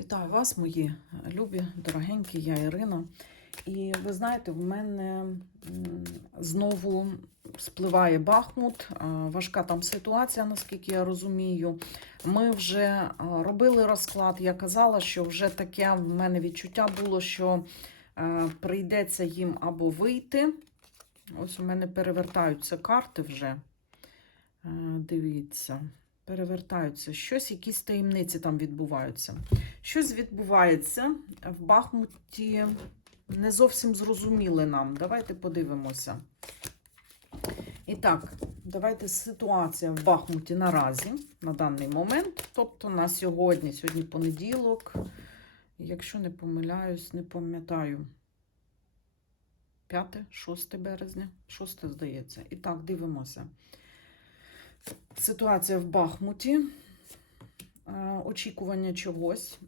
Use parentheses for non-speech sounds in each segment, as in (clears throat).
Вітаю вас, мої любі, дорогенькі, я Ірина. І ви знаєте, в мене знову спливає Бахмут, важка там ситуація, наскільки я розумію. Ми вже робили розклад. Я казала, що вже таке в мене відчуття було, що е, прийдеться їм або вийти. Ось у мене перевертаються карти вже. Е, Дивіться, перевертаються. Щось, якісь таємниці там відбуваються. Щось відбувається в Бахмуті не зовсім зрозуміли нам. Давайте подивимося. І так, давайте ситуація в Бахмуті наразі, на даний момент, тобто на сьогодні, сьогодні понеділок, якщо не помиляюсь, не пам'ятаю. 5, 6 березня, 6, здається. І так, дивимося. Ситуація в Бахмуті. Е, Очікування чогось.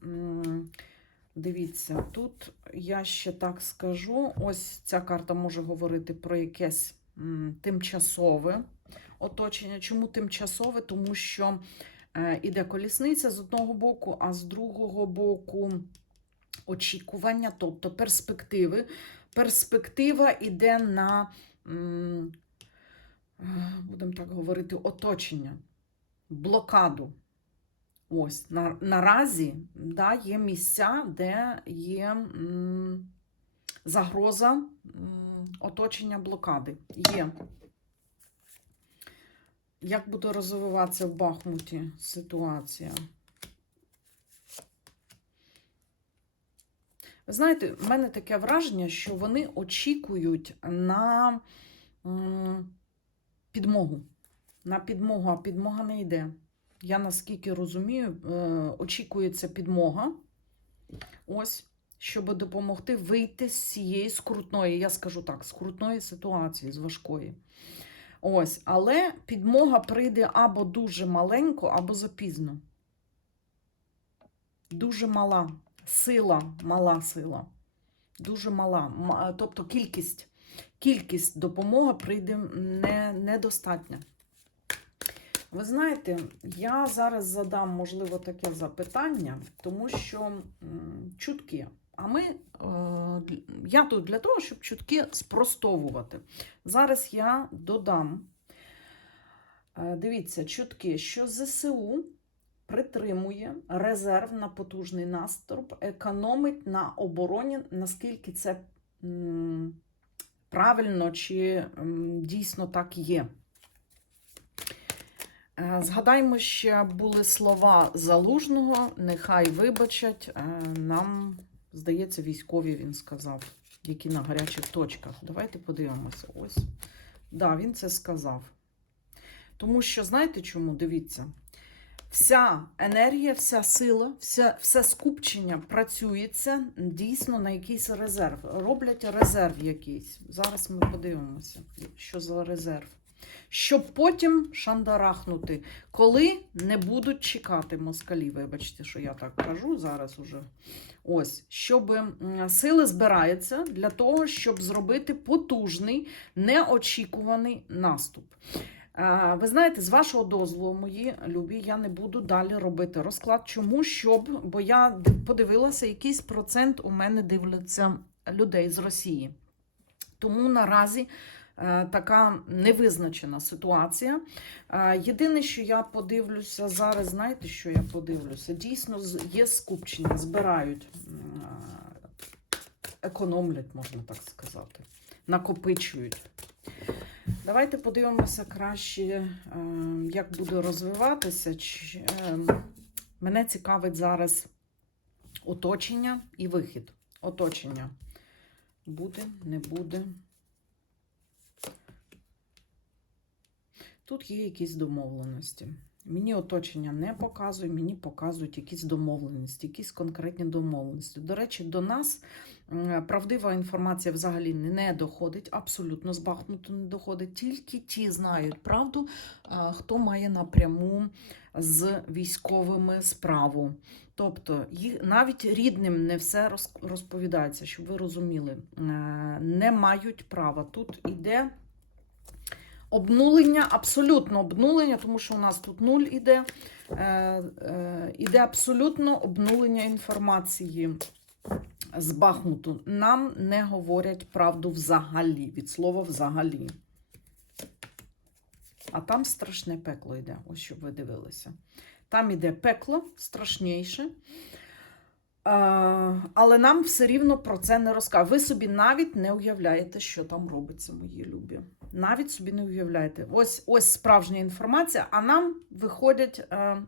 Дивіться, тут я ще так скажу: ось ця карта може говорити про якесь тимчасове оточення. Чому тимчасове? Тому що е, іде колісниця з одного боку, а з другого боку очікування, тобто перспективи. Перспектива йде на, будемо так говорити, оточення, блокаду. Ось на, наразі да, є місця, де є м, загроза м, оточення блокади. Є. Як буде розвиватися в Бахмуті ситуація? Ви знаєте, в мене таке враження, що вони очікують на м, підмогу. На підмогу, а підмога не йде. Я наскільки розумію, е, очікується підмога. Ось, щоб допомогти вийти з цієї скрутної, я скажу так, скрутної ситуації, з важкої. Ось, але підмога прийде або дуже маленько, або запізно. Дуже мала сила, мала сила. Дуже мала. Тобто кількість, кількість допомоги прийде не, недостатня. Ви знаєте, я зараз задам, можливо, таке запитання, тому що чутки. А ми, е, я тут для того, щоб чутки спростовувати. Зараз я додам, е, дивіться, чутки, що ЗСУ притримує резерв на потужний наступ, економить на обороні, наскільки це правильно чи дійсно так є. Е, Згадаймо, ще були слова залужного, нехай вибачать. е, Нам, здається, військові він сказав, які на гарячих точках. Давайте подивимося. Ось. Да, він це сказав. Тому що, знаєте чому? Дивіться. Вся енергія, вся сила, вся, все скупчення працюється дійсно на якийсь резерв. Роблять резерв якийсь. Зараз ми подивимося, що за резерв щоб потім шандарахнути, коли не будуть чекати москалі. Вибачте, що я так кажу зараз уже. Ось, щоб сили збираються для того, щоб зробити потужний, неочікуваний наступ. Е, Ви знаєте, з вашого дозволу, мої любі, я не буду далі робити розклад. Чому? Щоб, бо я подивилася, якийсь процент у мене дивляться людей з Росії. Тому наразі е, така невизначена ситуація. Е, Єдине, що я подивлюся зараз, знаєте, що я подивлюся? Дійсно, є скупчення, збирають, економлять, можна так сказати, накопичують. Давайте подивимося краще, е, як буде розвиватися. Е, Мене цікавить зараз оточення і вихід. Оточення. Буде, не буде. Тут є якісь домовленості. Мені оточення не показує, мені показують якісь домовленості, якісь конкретні домовленості. До речі, до нас правдива інформація взагалі не- доходить, абсолютно з Бахмуту не доходить. Тільки ті знають правду, хто має напряму з військовими справу. Тобто їх навіть рідним не все роз- розповідається, щоб ви розуміли, Е, не мають права. Тут іде Обнулення, абсолютно обнулення, тому що у нас тут нуль іде. Е, е, іде абсолютно обнулення інформації з Бахмуту. Нам не говорять правду взагалі, від слова взагалі. А там страшне пекло йде, ось щоб ви дивилися. Там іде пекло страшніше. Але нам все рівно про це не розказують. Ви собі навіть не уявляєте, що там робиться, мої любі. Навіть собі не уявляєте. Ось ось справжня інформація, а нам виходять е,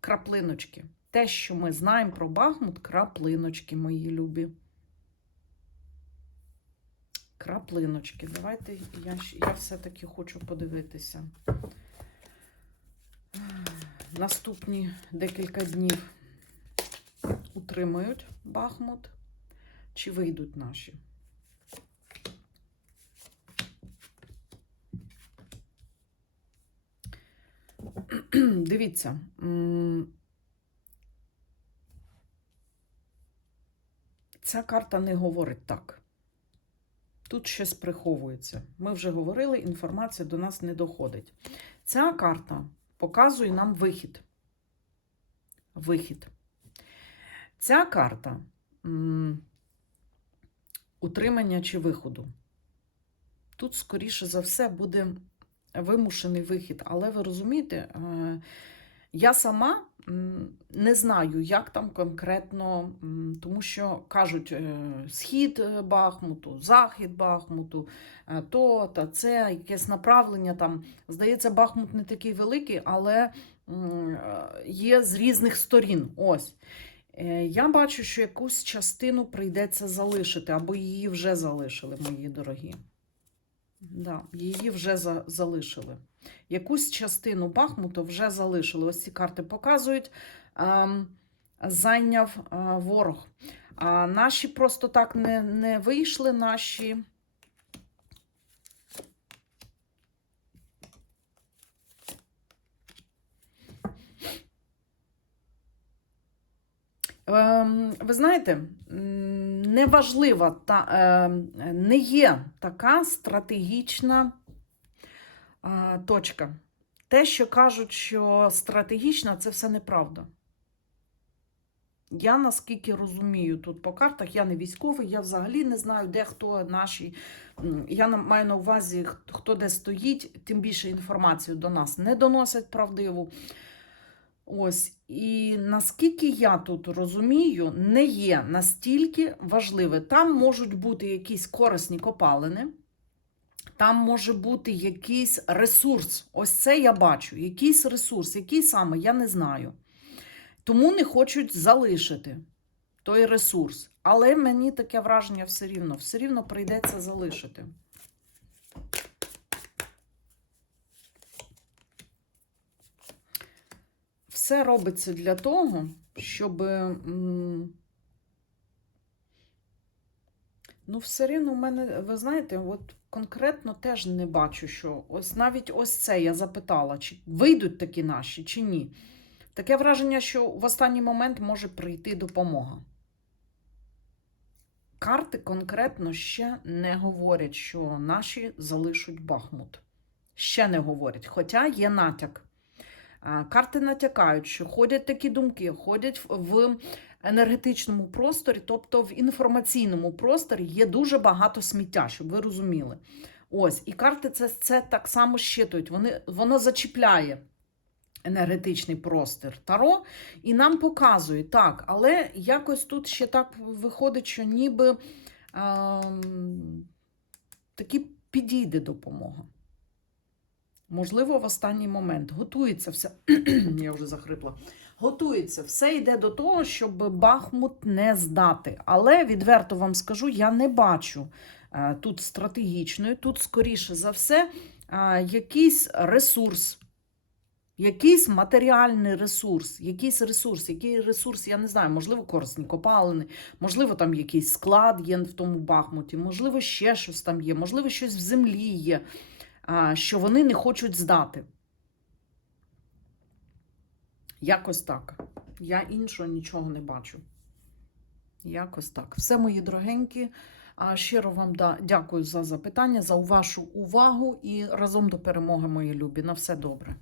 краплиночки. Те, що ми знаємо про Бахмут, краплиночки, мої любі. Краплиночки. Давайте я, я все-таки хочу подивитися. Наступні декілька днів утримають Бахмут. Чи вийдуть наші? Дивіться. м, Ця карта не говорить так. Тут щось приховується. Ми вже говорили, інформація до нас не доходить. Ця карта показує нам вихід. Вихід. Ця карта м, утримання чи виходу. Тут, скоріше за все, буде вимушений вихід. Але ви розумієте, е, я сама не знаю, як там конкретно, тому що кажуть е, схід е, Бахмуту, захід Бахмуту, е, то та це якесь направлення. Там здається, Бахмут не такий великий, але є з різних сторін. Ось. Я бачу, що якусь частину прийдеться залишити, або її вже залишили, мої дорогі. Да, її вже за, залишили. Якусь частину Бахмуту вже залишили. Ось ці карти показують. ем, зайняв е, ворог. А наші просто так не, не вийшли. Наші. Ем, ви знаєте, неважлива та ем, не є така стратегічна а, точка. Те, що кажуть, що стратегічна, це все неправда. Я наскільки розумію тут по картах, я не військовий, я взагалі не знаю, де хто наші. Я маю на увазі, хто де стоїть, тим більше інформацію до нас не доносять правдиву. Ось, і наскільки я тут розумію, не є настільки важливе. Там можуть бути якісь корисні копалини, там може бути якийсь ресурс. Ось це я бачу. Якийсь ресурс, який саме, я не знаю. Тому не хочуть залишити той ресурс. Але мені таке враження все рівно, все рівно прийдеться залишити. Все робиться для того, щоб. Ну, все рівно в мене, ви знаєте, от конкретно теж не бачу, що ось навіть ось це я запитала, чи вийдуть такі наші, чи ні. Таке враження, що в останній момент може прийти допомога. Карти конкретно ще не говорять, що наші залишать Бахмут. Ще не говорять, хоча є натяк. Карти натякають, що ходять такі думки, ходять в- енергетичному просторі, тобто в інформаційному просторі є дуже багато сміття, щоб ви розуміли. Ось, і карти це, це так само щитують. Вони, воно зачіпляє енергетичний простір Таро і нам показує так, але якось тут ще так виходить, що ніби ем, таки підійде допомога. Можливо, в останній момент готується все. (clears throat) Я вже захрипла. Готується, все йде до того, щоб Бахмут не здати. Але відверто вам скажу, я не бачу е, тут стратегічної, тут, скоріше за все, е, якийсь ресурс, якийсь матеріальний ресурс, якийсь ресурс, який ресурс, я не знаю, можливо, корисні копалини, можливо, там якийсь склад є в тому Бахмуті, можливо, ще щось там є, можливо, щось в землі є, що вони не хочуть здати. Якось так. Я іншого нічого не бачу. Якось так. Все, мої дорогенькі. Щиро вам дякую за запитання, за вашу увагу і разом до перемоги, мої любі. На все добре.